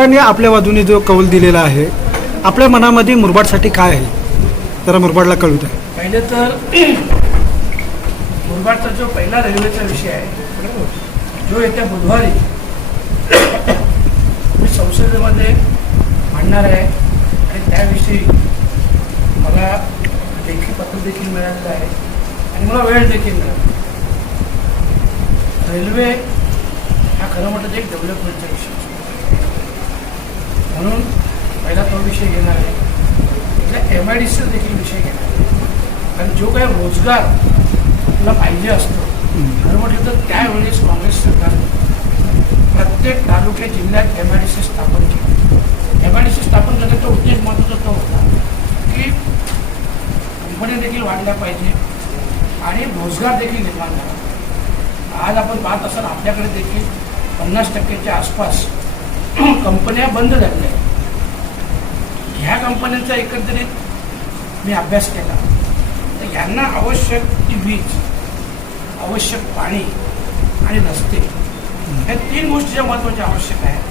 शेतकऱ्यांनी आपल्या बाजूने जो कौल दिलेला आहे आपल्या मनामध्ये मुरबाडसाठी काय आहे? जरा मुरबाडला कळू द्या. पहिले तर मुरबाडचा जो पहिला रेल्वेचा विषय आहे जो येत्या बुधवारी मी संसदेमध्ये मांडणार आहे आणि त्याविषयी मला लेखी पत्र देखील मिळालेलं आहे आणि मला वेळ देखील मिळाला रेल्वे हा खरं म्हटलं तर एक डेव्हलपमेंटचा विषय आहे. म्हणून पहिला तो विषय घेणार आहे. तिथल्या एम आय डी सीचा देखील विषय घेणार आहे. कारण जो काही रोजगार आपला पाहिजे असतो खरं म्हटलं तर त्यावेळेस काँग्रेस सरकारने प्रत्येक तालुक्या जिल्ह्यात एम आय डी सी स्थापन केली. एम आय डी सी स्थापन करण्याचा उद्देश महत्त्वाचा तो होता की कंपन्या देखील वाढल्या पाहिजे आणि रोजगार देखील निर्माण झाला आज आपण पाहत असाल आपल्याकडे देखील पन्नास टक्क्याच्या आसपास कंपन्या बंद झाल्या. आहेत ह्या कंपन्यांचा एकंदरीत मी अभ्यास केला. तर यांना आवश्यक ती वीज आवश्यक पाणी आणि रस्ते या तीन गोष्टी ज्या महत्त्वाच्या आवश्यक आहेत.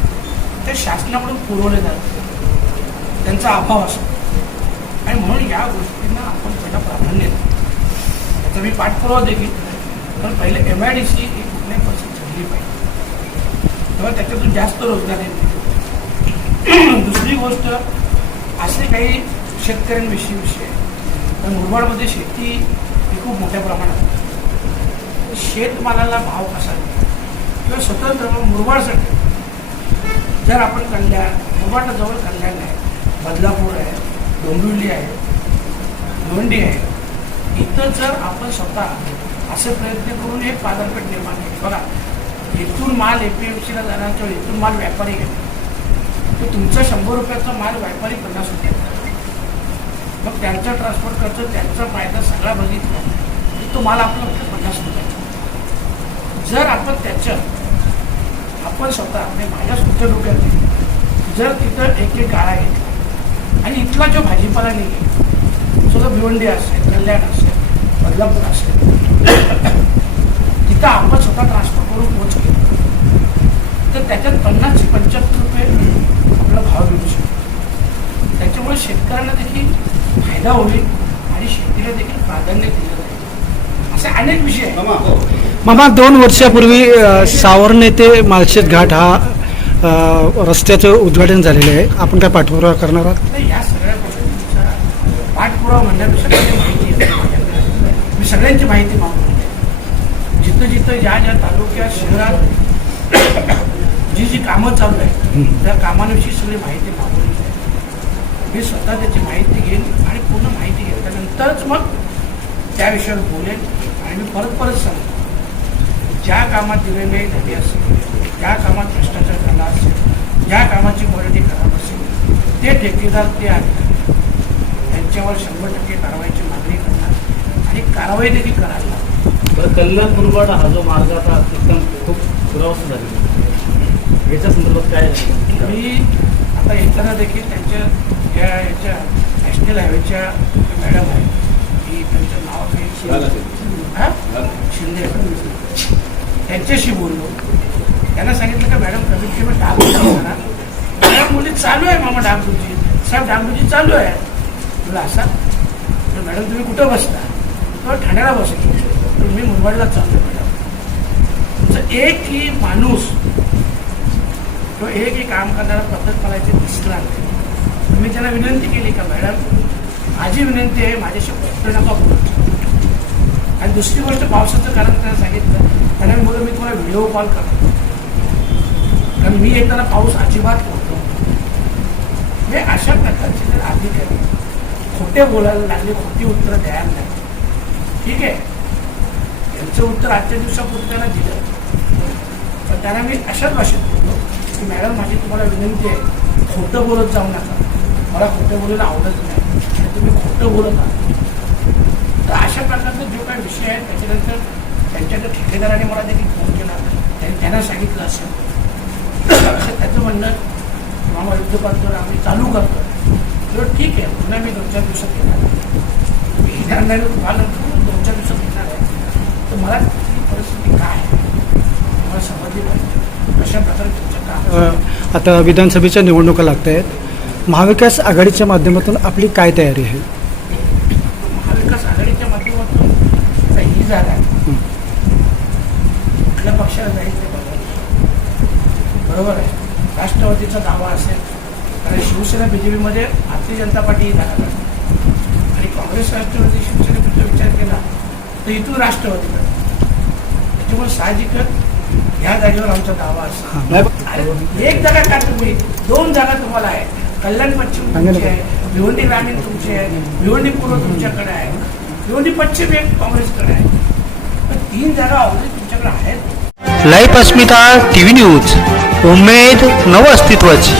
त्या शासनाकडून पुरवले जातात. त्यांचा अभाव असतो. आणि म्हणून या गोष्टींना आपण पहिला प्राधान्य देतो. त्याचा मी पाठपुरावा देखील पण पहिले एम आय डी सी ही कुठल्याही परिस्थिती झाली पाहिजे तेव्हा त्याच्यातून जास्त रोजगार येईल. दुसरी गोष्ट असे काही शेतकऱ्यांविषयी विषय तर मुरबाडमध्ये शेती ही खूप मोठ्या प्रमाणात शेतमालाला भाव कसा किंवा स्वतंत्र मुरबाडसाठी जर आपण कल्याण मुरबाडला जवळ कल्याण आहे बदलापूर आहे डोंबिवली आहे लोंडी आहे इथं जर आपण स्वतः असे प्रयत्न करून एक बाजारपेठ निर्माण केली. बघा इथून माल ए पी एम सीला जाण्याच्या वेळी इथून माल व्यापारी घेतो तर तुमचा शंभर रुपयाचा माल व्यापारी पन्नास रुपये मग त्यांचा ट्रान्सपोर्ट खर्च त्यांचा फायदा सगळा बघितला तर तो माल आपला फक्त पन्नास रुपयाचा. जर आपण त्याचं आपण स्वतः म्हणजे माझ्या सुद्धा डोक्यात जर तिथं एक एक गाळा घेतला आणि इथला जो भाजीपाला निघेल सुद्धा भिवंडी असेल कल्याण असेल बदलापूर असेल तिथं आपण स्वतः ट्रान्सपोर्ट करून पोच केलं तर त्याच्यात पन्नास ते पंच्याहत्तर रुपये आपला भाव मिळू शकतो. त्याच्यामुळे शेतकऱ्यांना देखील फायदा होईल आणि शेतीला देखील प्राधान्य दिलं जाईल. असे अनेक विषय आहेत. मामा दोन वर्षापूर्वी सावर्णे ते माळशेत घाट हा रस्त्याचं उद्घाटन झालेलं आहे. आपण काय पाठपुरावा करणार आहात? या सगळ्या गोष्टींचा पाठपुरावा म्हणण्यापेक्षा काही माहिती आहे. मी सगळ्यांची माहिती मागून जिथं जिथं ज्या ज्या तालुक्यात शहरात जी जी कामं चालू आहेत त्या कामांविषयी सगळी माहिती घेते. मी स्वतः त्याची माहिती घेईन आणि पूर्ण माहिती घेतल्यानंतरच मग त्या विषयावर बोलेन आणि मी परत परत सांगतो ज्या कामात दिलेले नदी असेल ज्या कामात भ्रष्टाचार झाला असेल ज्या कामाची क्वालिटी खराब असेल ते ठेकेदार ते आहेत. त्यांच्यावर शंभर टक्के कारवाईची मागणी करणार आणि कारवाई देखील करायला कल्याण मुरबाड हा जो मार्ग आता एकदम खूप दुरावस्था झालेला आहे. याच्या संदर्भात काय मी आता येताना देखील त्यांच्या या याच्या नॅशनल हायवेच्या मॅडम आहे की त्यांचं नाव मी हा? शिंदे त्यांच्याशी बोललो. त्यांना सांगितलं का मॅडम कमीत कमी मॅडम मुली चालू आहे मामा डागडुजी साहेब डागडुजी चालू आहे. तुला असा? तर मॅडम तुम्ही कुठं बसता? तर ठाण्याला बसतो. तुम्ही मी मुंबईला चाललो. मॅडम तुमचं एकही माणूस तो एकही काम करणारा पद्धत मला इथे दिसला नाही. मी त्यांना विनंती केली का मॅडम माझी विनंती आहे माझ्याशी फक्त नका बोलू. आणि दुसरी गोष्ट पावसाचं कारण त्यांना सांगितलं त्यांना मी बोललो मी तुम्हाला व्हिडिओ कॉल करतो. कारण मी येताना पाऊस अजिबात होतो म्हणजे अशा प्रकारचे जर अधिकारी खोटे बोलायला लागले खोटी उत्तरं द्यायला लागली ठीक आहे? यांचं उत्तर आजच्या दिवसापूर्वी त्यांना दिलं. पण त्यांना मी अशाच भाषेत बोललो की मॅडम माझी तुम्हाला विनंती आहे खोटं बोलत जाऊ नका. मला खोटं बोलायला आवडत नाही. आणि तुम्ही खोटं बोलत आहात. तर अशा प्रकारचा जो काही विषय आहे त्याच्यानंतर त्यांच्याकडे ठेकेदाराने मला देखील फोन केला. त्यांनी त्यांना सांगितलं असं. त्याचं म्हणणं मामा युद्ध युद्धपात्र आम्ही चालू करतो तर ठीक आहे पुन्हा मी दोन चार दिवसात येणार मी येणार नाही मला दोन चार दिवसात मला परिस्थिती काय आहे? मला समजली पाहिजे. अशा प्रकारे काम आता विधानसभेच्या निवडणुका लागत आहेत महाविकास आघाडीच्या माध्यमातून आपली काय तयारी आहे? महाविकास आघाडीच्या माध्यमातून ही जागा आहे कुठल्या पक्षाला बघा. बरोबर आहे. राष्ट्रवादीचा दावा असेल कारण शिवसेना बी जे पीमध्ये भारतीय जनता पार्टी ही जागा आणि काँग्रेस राष्ट्रवादी शिवसेनेचा विचार केला तर इथून राष्ट्रवादीकडे त्याच्यामुळे साहजिकच ह्या जागेवर आमचा दावा अरे एक जागा का तुम्ही दोन जागा तुम्हाला आहे कल्याण पश्चिम तुमची आहे भिवंडी ग्रामीण तुमची आहे भिवंडी पूर्व तुमच्याकडे आहे. भिवंडी पश्चिम एक काँग्रेसकडे आहे. पण तीन जागा ऑलरेडी तुमच्याकडे आहेत. Live Asmita TV news. उमेद नव अस्तित्वाची